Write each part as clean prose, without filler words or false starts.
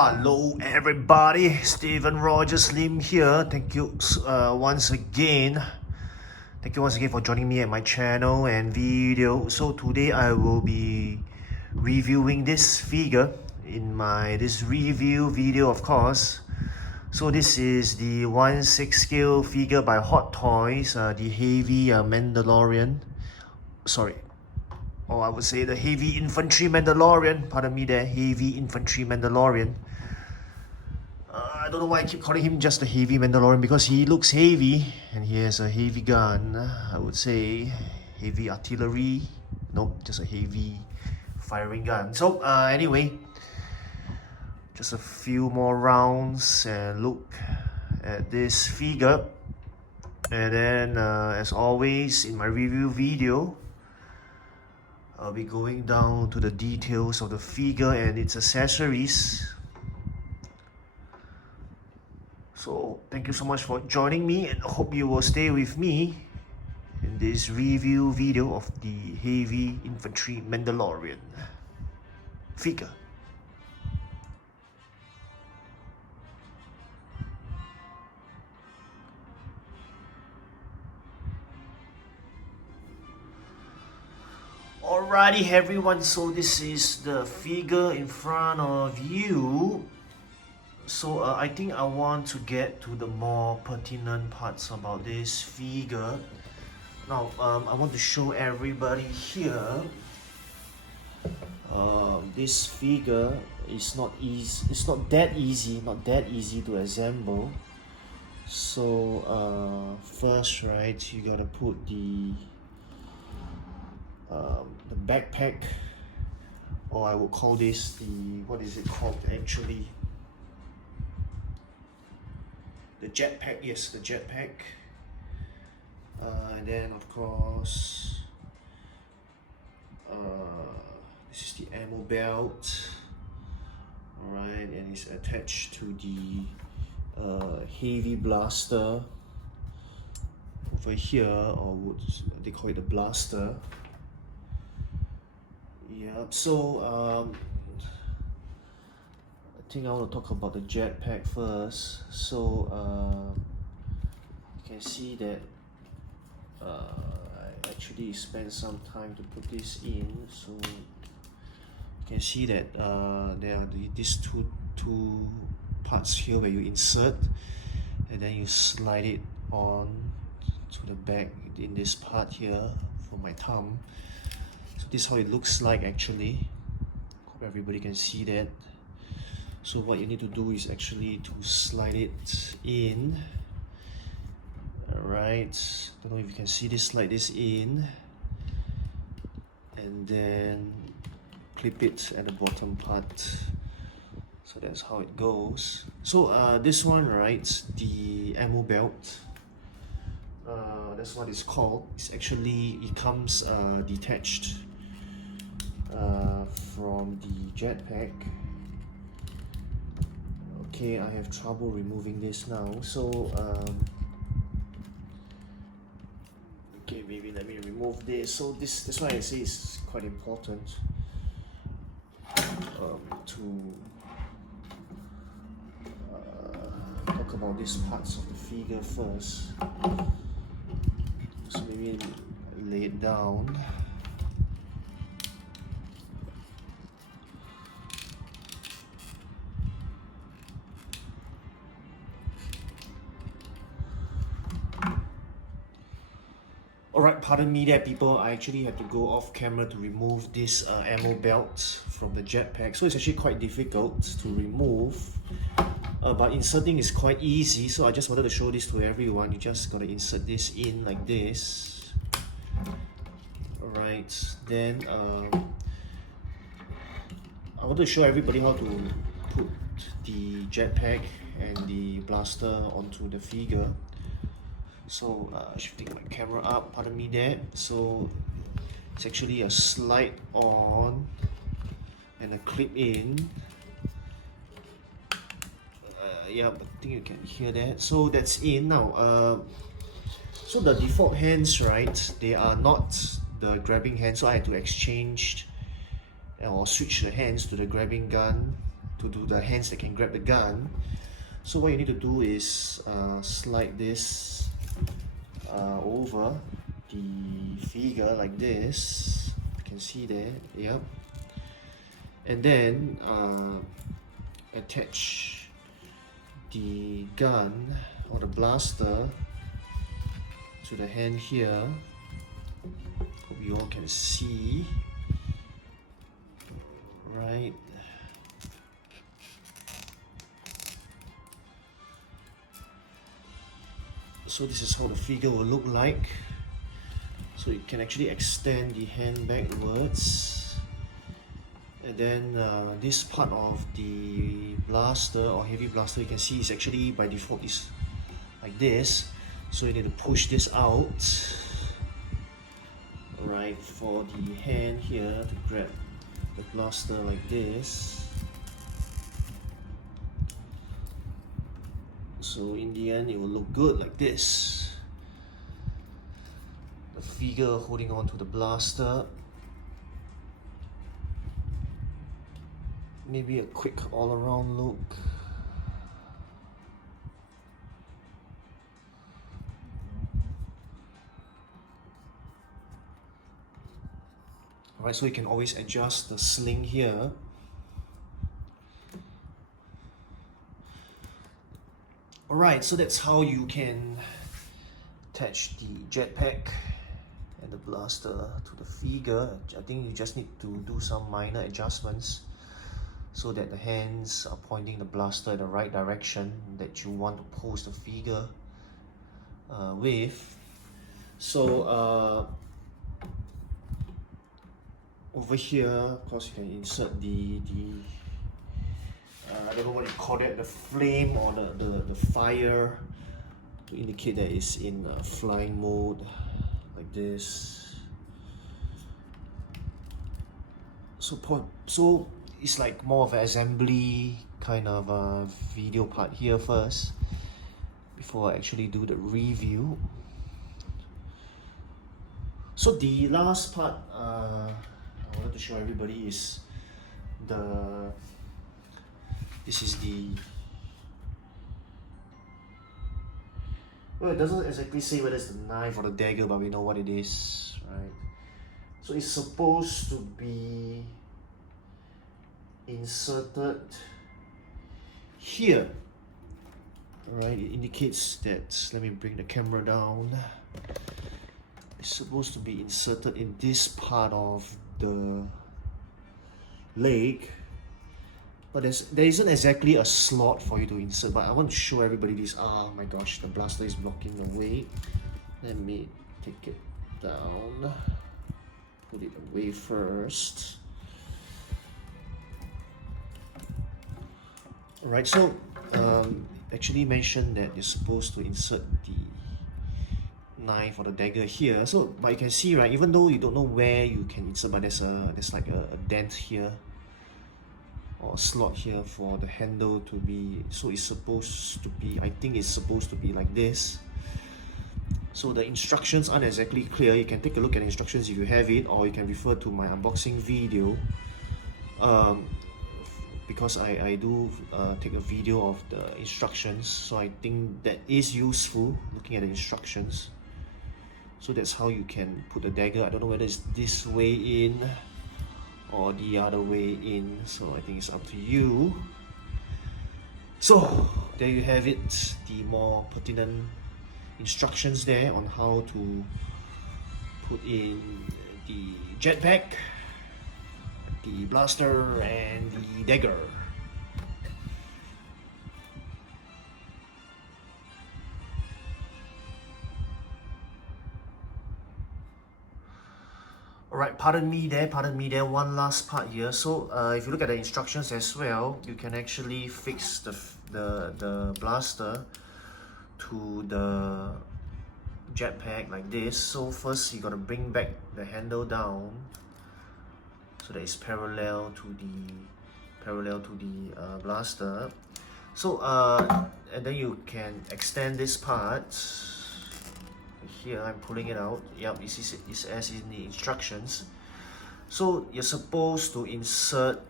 Hello everybody, Steven Rogers Lim here. Thank you once again. Thank you once again for joining me at my channel and video. So today I will be reviewing this figure in this review video, of course. So this is the 1/6 scale figure by Hot Toys, the heavy Mandalorian. Or I would say the heavy Infantry Mandalorian. Pardon me there, heavy Infantry Mandalorian. I don't know why I keep calling him just the heavy Mandalorian, because he looks heavy and he has a heavy gun. I would say heavy artillery. Nope, just a heavy firing gun. So anyway, just a few more rounds and look at this figure. And then as always in my review video, I'll be going down to the details of the figure and its accessories. So thank you so much for joining me, and I hope you will stay with me in this review video of the heavy Infantry Mandalorian figure. Alrighty everyone, so this is the figure in front of you. So I think I want to get to the more pertinent parts about this figure. Now I want to show everybody here. This figure is not easy. It's not that easy to assemble. So first, right, you gotta put the backpack, or I would call this what is it called actually? The jetpack, yes, the jetpack. And then of course, this is the ammo belt. Alright, and it's attached to the heavy blaster over here, or what they call it, the blaster. Yeah, so I think I want to talk about the jetpack first. So you can see that I actually spent some time to put this in. So you can see that there are these two parts here where you insert and then you slide it on to the back in this part here for my thumb. So this is how it looks like actually. Hope everybody can see that. So what you need to do is actually to slide it in. Alright, don't know if you can see this, slide this in and then clip it at the bottom part. So that's how it goes. So this one, right, the ammo belt, that's what it's called. It's actually, it comes detached from the jetpack. Okay, I have trouble removing this now. So okay, maybe let me remove this. So that's why I say it's quite important to talk about these parts of the figure first. So maybe lay it down. Alright, pardon me there people, I actually had to go off camera to remove this ammo belt from the jetpack. So it's actually quite difficult to remove, but inserting is quite easy. So I just wanted to show this to everyone. You just gotta insert this in like this. Alright, then I want to show everybody how to put the jetpack and the blaster onto the figure. So shifting my camera up, pardon me there. So it's actually a slide on and a clip in. Yeah, I think you can hear that. So that's in now. So the default hands, right, they are not the grabbing hands. So I had to exchange or switch the hands to the grabbing gun to do the hands that can grab the gun. So what you need to do is slide this over the figure like this. You can see there, yep. And then attach the gun or the blaster to the hand here. Hope you all can see, right? So this is how the figure will look like. So you can actually extend the hand backwards, and then this part of the blaster or heavy blaster, you can see is actually by default is like this. So you need to push this out, right, for the hand here to grab the blaster like this. So in the end, it will look good like this. The figure holding on to the blaster. Maybe a quick all-around look. Alright, so you can always adjust the sling here. Alright, so that's how you can attach the jetpack and the blaster to the figure. I think you just need to do some minor adjustments so that the hands are pointing the blaster in the right direction that you want to pose the figure with. So over here, of course, you can insert the I don't know what you call that, the flame or the fire to indicate that it's in flying mode, like this. So it's like more of an assembly kind of a video part here first before I actually do the review. So the last part I wanted to show everybody is this is well, it doesn't exactly say whether it's the knife or the dagger, but we know what it is, right? So it's supposed to be inserted here, right? It indicates that, let me bring the camera down. It's supposed to be inserted in this part of the leg, but there isn't exactly a slot for you to insert. But I want to show everybody this. Oh my gosh, the blaster is blocking the way. Let me take it down, put it away first. Alright, so actually mentioned that you're supposed to insert the knife or the dagger here. So, but you can see, right, even though you don't know where you can insert, but there's like a dent here or a slot here for the handle to be. So it's supposed to be, I think it's supposed to be like this. So the instructions aren't exactly clear. You can take a look at the instructions if you have it, or you can refer to my unboxing video. Because I do take a video of the instructions, so I think that is useful, looking at the instructions. So that's how you can put the dagger. I don't know whether it's this way in or the other way in, so I think it's up to you. So there you have it, the more pertinent instructions there on how to put in the jetpack, the blaster, and the dagger. Alright, pardon me there, one last part here. So if you look at the instructions as well, you can actually fix the blaster to the jetpack like this. So first you gotta bring back the handle down so that it's parallel to the blaster. So and then you can extend this part. Here I'm pulling it out. Yep, it's as in the instructions. So you're supposed to insert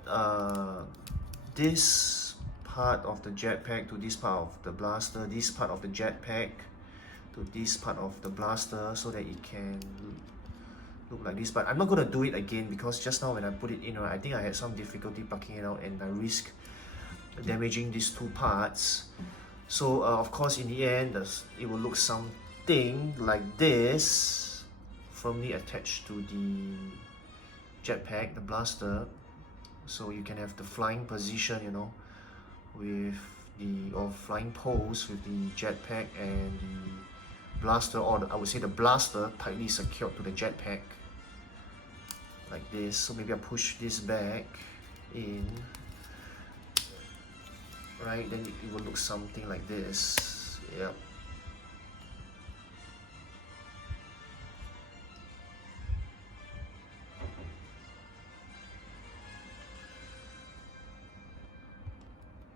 this part of the jetpack to this part of the blaster, this part of the jetpack to this part of the blaster, so that it can look like this. But I'm not going to do it again because just now when I put it in, right, I think I had some difficulty plucking it out and I risk damaging these two parts. So of course in the end it will look something like this, firmly attached to the jetpack, the blaster. So you can have the flying position, you know, with the, or flying pose with the jetpack and the blaster, or I would say the blaster tightly secured to the jetpack like this. So maybe I push this back in, right, then it will look something like this. Yep.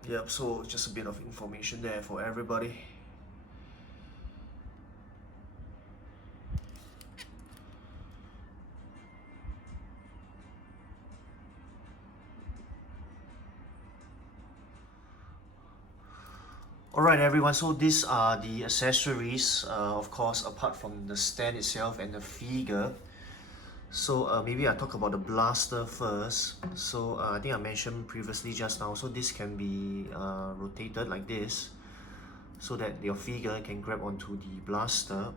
Yep, so just a bit of information there for everybody. Alright everyone, so these are the accessories, of course, apart from the stand itself and the figure. So maybe I talk about the blaster first. So I think I mentioned previously just now, so this can be rotated like this, so that your figure can grab onto the blaster.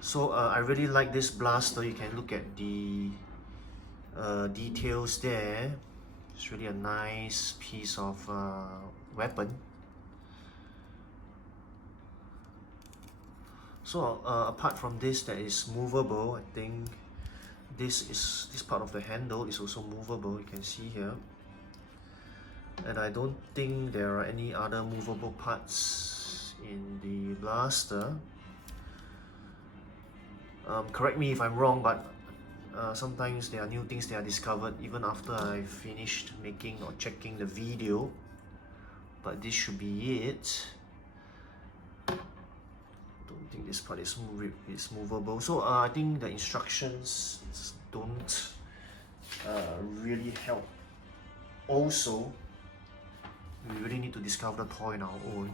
So I really like this blaster. You can look at the details there. It's really a nice piece of weapon. So apart from this that is movable, I think this part of the handle is also movable, you can see here. And I don't think there are any other movable parts in the blaster. Correct me if I'm wrong, but sometimes there are new things that are discovered even after I finished making or checking the video. But this should be it. I think this part is movable. So I think the instructions don't really help. Also, we really need to discover the toy on our own.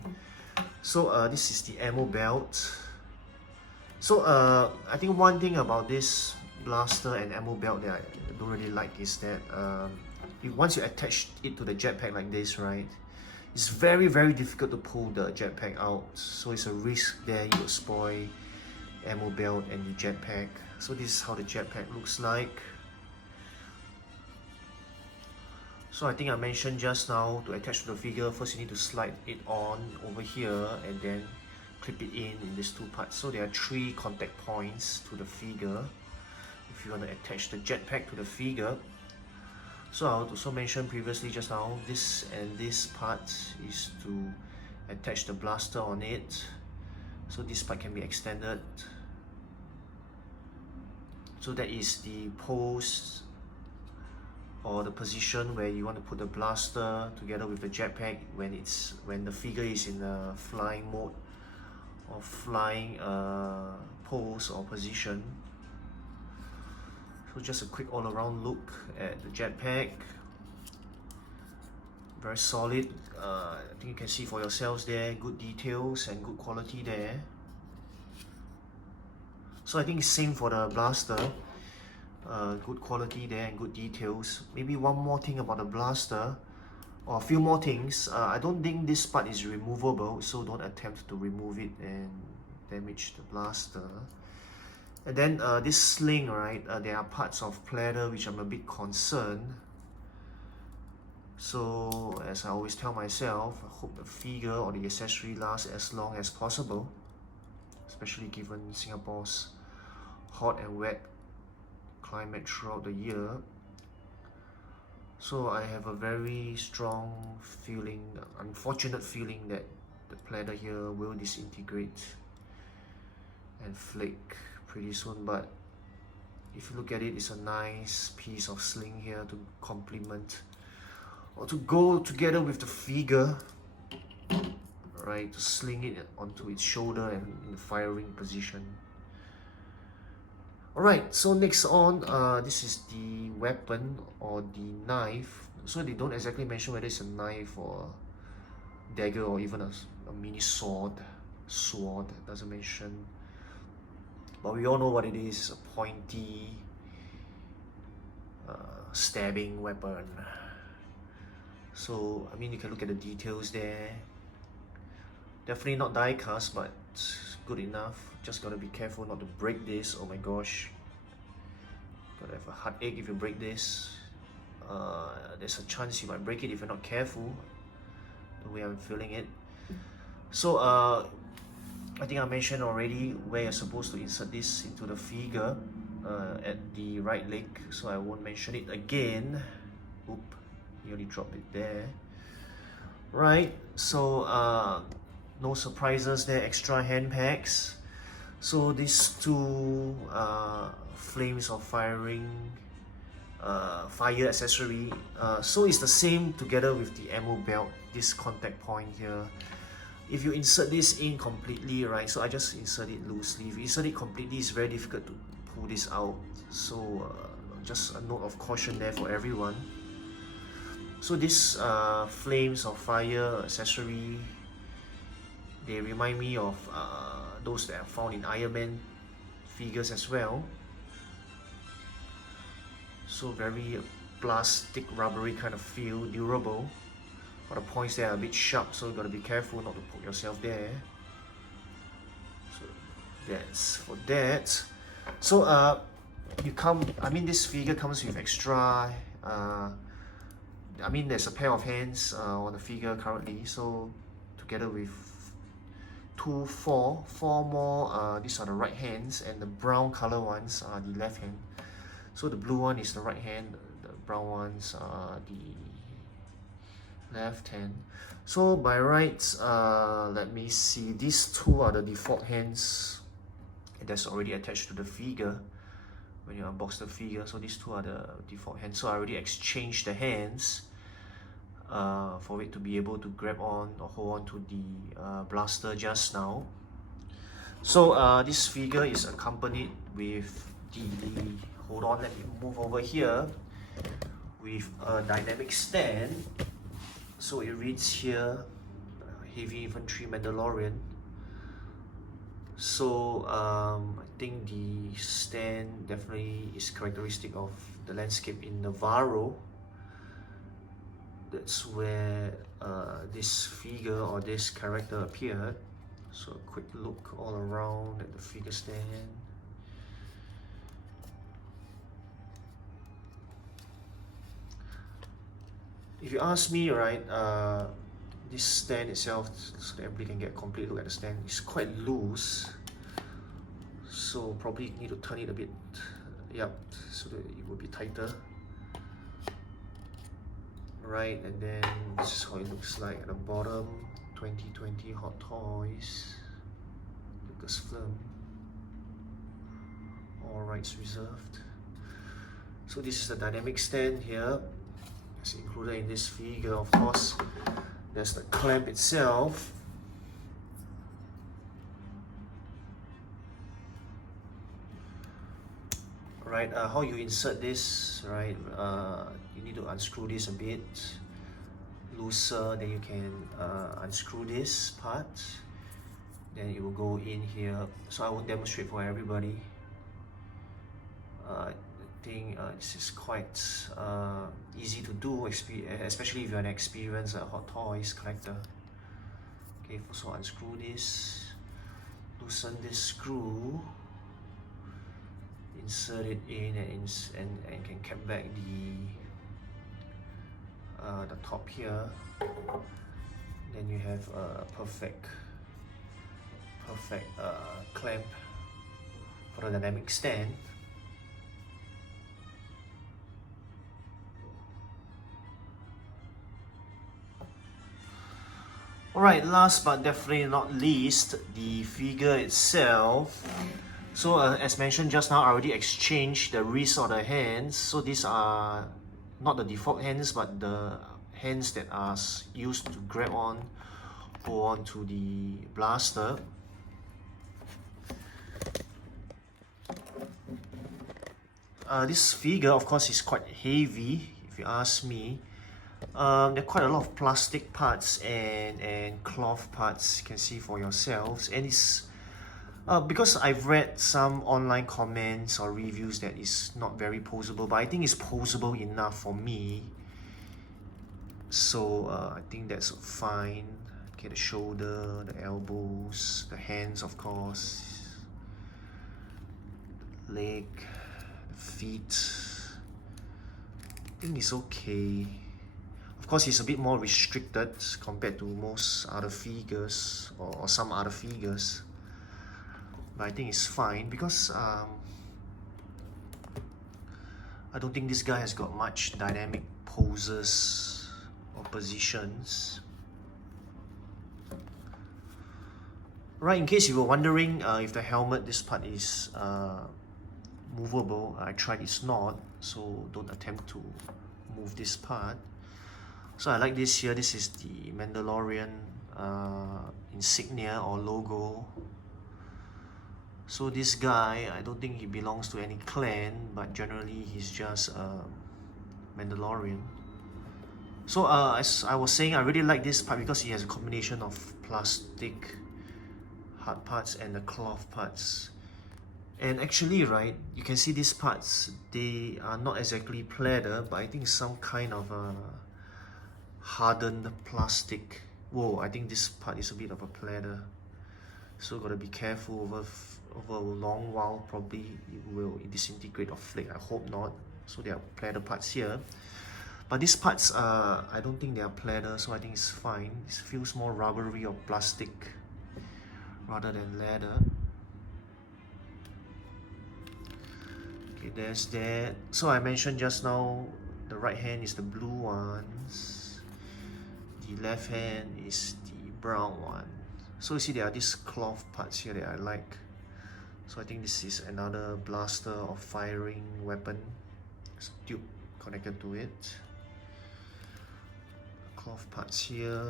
So this is the ammo belt. So I think one thing about this blaster and ammo belt that I don't really like is that once you attach it to the jetpack like this, right, it's very difficult to pull the jetpack out. So it's a risk there, you will spoil ammo belt and the jetpack. So this is how the jetpack looks like. So I think I mentioned just now, to attach to the figure, first you need to slide it on over here and then clip it in these two parts. So there are 3 contact points to the figure if you want to attach the jetpack to the figure. So I also mentioned previously just now, this and this part is to attach the blaster on it. So this part can be extended. So that is the pose or the position where you want to put the blaster together with the jetpack when the figure is in a flying mode or flying pose or position. So just a quick all-around look at the jetpack. Very solid. I think you can see for yourselves there, good details and good quality there. So I think it's same for the blaster. Good quality there and good details. Maybe one more thing about the blaster, or a few more things. I don't think this part is removable, so don't attempt to remove it and damage the blaster. And then this sling, right, there are parts of pleather which I'm a bit concerned. So as I always tell myself, I hope the figure or the accessory lasts as long as possible, especially given Singapore's hot and wet climate throughout the year. So I have a very strong feeling, unfortunate feeling, that the pleather here will disintegrate and flake pretty soon. But if you look at it, it's a nice piece of sling here to complement or to go together with the figure, right, to sling it onto its shoulder and in the firing position. Alright, so next on, this is the weapon or the knife, So they don't exactly mention whether it's a knife or a dagger or even a mini sword. Sword doesn't mention. But we all know what it is, a pointy stabbing weapon. So, I mean, you can look at the details there. Definitely not die cast, but good enough. Just gotta be careful not to break this. Oh my gosh. Gotta have a heartache if you break this. There's a chance you might break it if you're not careful, the way I'm feeling it. So, I think I mentioned already where you're supposed to insert this into the figure at the right leg, so I won't mention it again. Oop, nearly dropped it there. Right, so no surprises there, extra hand packs. So these two flames of firing fire accessory, so it's the same together with the ammo belt, this contact point here. If you insert this in completely, right, so I just insert it loosely. If you insert it completely, it's very difficult to pull this out. So just a note of caution there for everyone. So these flames of fire accessory, they remind me of those that are found in Iron Man figures as well. So very plastic, rubbery kind of feel, durable. But the points there are a bit sharp, so you gotta be careful not to poke yourself there. So that's for that. So I mean, this figure comes with extra. I mean, there's a pair of hands on the figure currently. So together with four more. These are the right hands, and the brown color ones are the left hand. So the blue one is the right hand, the brown ones are the left hand. So by right, let me see, these two are the default hands that's already attached to the figure when you unbox the figure. So these two are the default hands. So I already exchanged the hands for it to be able to grab on or hold on to the blaster just now. So this figure is accompanied with hold on, let me move over here, with a dynamic stand. So it reads here, Heavy Infantry Mandalorian. So I think the stand definitely is characteristic of the landscape in Navarro. That's where this figure or this character appeared. So a quick look all around at the figure stand. If you ask me, right, this stand itself, so that everybody can get a complete look at the stand, is quite loose. So probably need to turn it a bit, yep, so that it will be tighter. Right, and then this is how it looks like at the bottom. 2020 Hot Toys, Lucasfilm, all rights reserved. So this is the dynamic stand here. It's included in this figure, of course. There's the clamp itself. Right, how you insert this, right? You need to unscrew this a bit looser, then you can unscrew this part. Then it will go in here. So I won't demonstrate for everybody. I think this is quite easy to do, especially if you're an experienced Hot Toys collector. Okay, so unscrew this, loosen this screw, insert it in, and can cap back the top here. Then you have a perfect clamp for the dynamic stand. Alright, last but definitely not least, the figure itself. So as mentioned just now, I already exchanged the wrists or the hands. So these are not the default hands, but the hands that are used to grab on, hold on to the blaster. This figure, of course, is quite heavy, if you ask me. There are quite a lot of plastic parts and cloth parts you can see for yourselves, and it's because I've read some online comments or reviews that it's not very posable, but I think it's posable enough for me. So I think that's fine. Okay, the shoulder, the elbows, the hands, of course, leg, the feet. I think it's okay. Of course, it's a bit more restricted compared to most other figures or some other figures. But I think it's fine because I don't think this guy has got much dynamic poses or positions. Right, in case you were wondering if the helmet, this part is movable, I tried, it's not, so don't attempt to move this part. So I like this here. This is the Mandalorian insignia or logo. So this guy, I don't think he belongs to any clan, but generally he's just a Mandalorian. So as I was saying, I really like this part because he has a combination of plastic hard parts and the cloth parts. And actually, right, you can see these parts, they are not exactly pleather, but I think some kind of hardened plastic. Whoa, I think this part is a bit of a pleather. So gotta be careful over a long while, probably it will disintegrate or flake. I hope not. So there are pleather parts here. But these parts, I don't think they are pleather, so I think it's fine. It feels more rubbery or plastic rather than leather. Okay, there's that. So I mentioned just now, the right hand is the blue ones. The left hand is the brown one. So you see there are these cloth parts here that I like. So I think this is another blaster or firing weapon. There's a tube connected to it. Cloth parts here.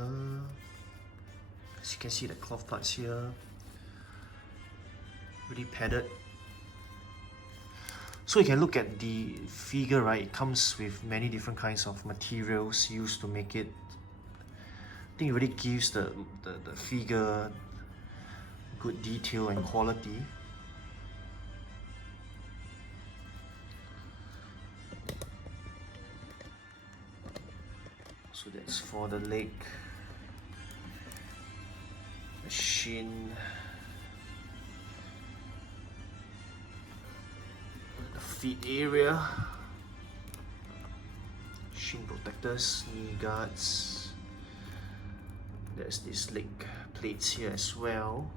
As you can see, the cloth parts here, really padded. So you can look at the figure, right? It comes with many different kinds of materials used to make it. I think it really gives the figure good detail and quality. So that's for the leg, the shin, the feet area, shin protectors, knee guards. There's these leg plates here as well.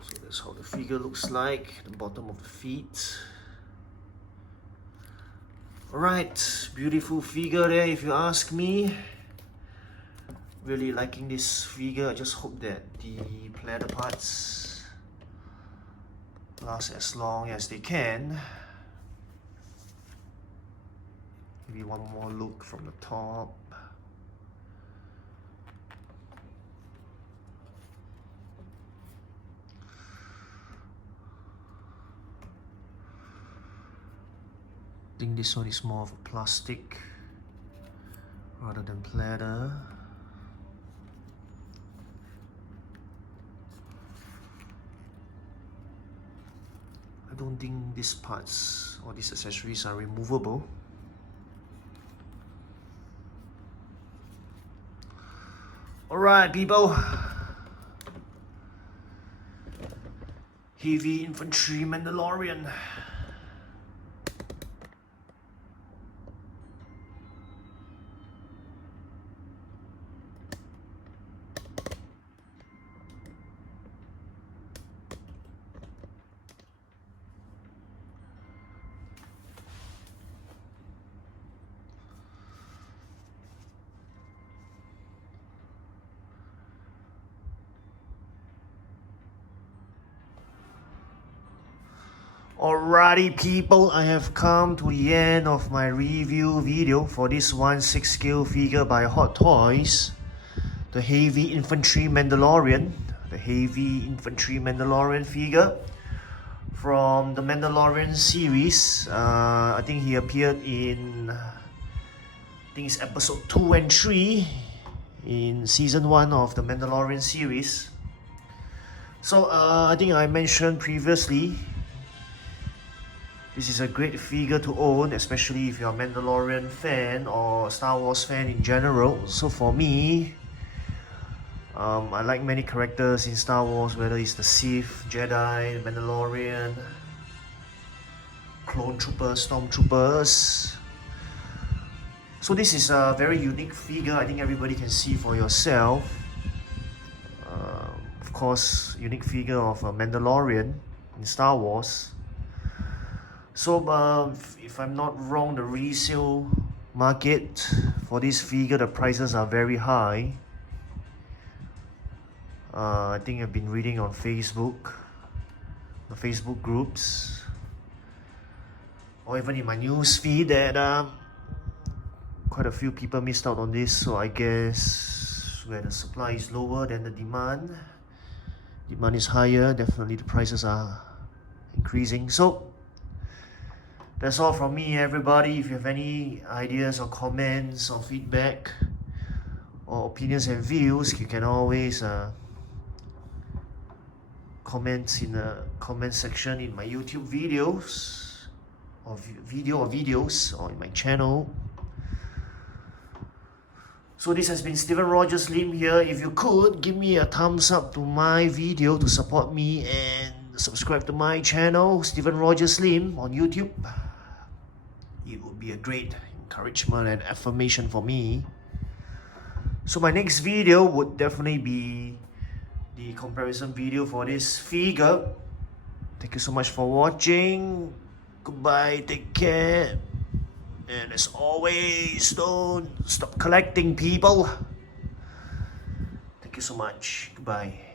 So that's how the figure looks like, the bottom of the feet. Alright, beautiful figure there if you ask me. Really liking this figure. I just hope that the pleather parts last as long as they can. Maybe one more look from the top. I think this one is more of a plastic rather than pleather. I don't think these parts or these accessories are removable. Alright people, Heavy Infantry Mandalorian. Alrighty people, I have come to the end of my review video for this 1/6 scale figure by Hot Toys. The Heavy Infantry Mandalorian. The Heavy Infantry Mandalorian figure from the Mandalorian series. I think he appeared in, it's episode 2 and 3 in season 1 of the Mandalorian series. So I think I mentioned previously, this is a great figure to own, especially if you're a Mandalorian fan or Star Wars fan in general. So for me, I like many characters in Star Wars, whether it's the Sith, Jedi, Mandalorian, Clone Troopers, Stormtroopers. So this is a very unique figure. I think everybody can see for yourself. Of course, unique figure of a Mandalorian in Star Wars. So if I'm not wrong, the resale market for this figure, the prices are very high. I think I've been reading on Facebook, the Facebook groups, or even in my news feed that quite a few people missed out on this. So I guess where the supply is lower than the demand is higher, definitely the prices are increasing. So that's all from me, everybody. If you have any ideas or comments or feedback or opinions and views, you can always comment in the comment section in my YouTube videos or videos or in my channel. So this has been Steven Rogers Lim here. If you could give me a thumbs up to my video to support me and subscribe to my channel, Steven Rogers Lim on YouTube. It would be a great encouragement and affirmation for me. So my next video would definitely be the comparison video for this figure. Thank you so much for watching. Goodbye, take care. And as always, don't stop collecting, people. Thank you so much. Goodbye.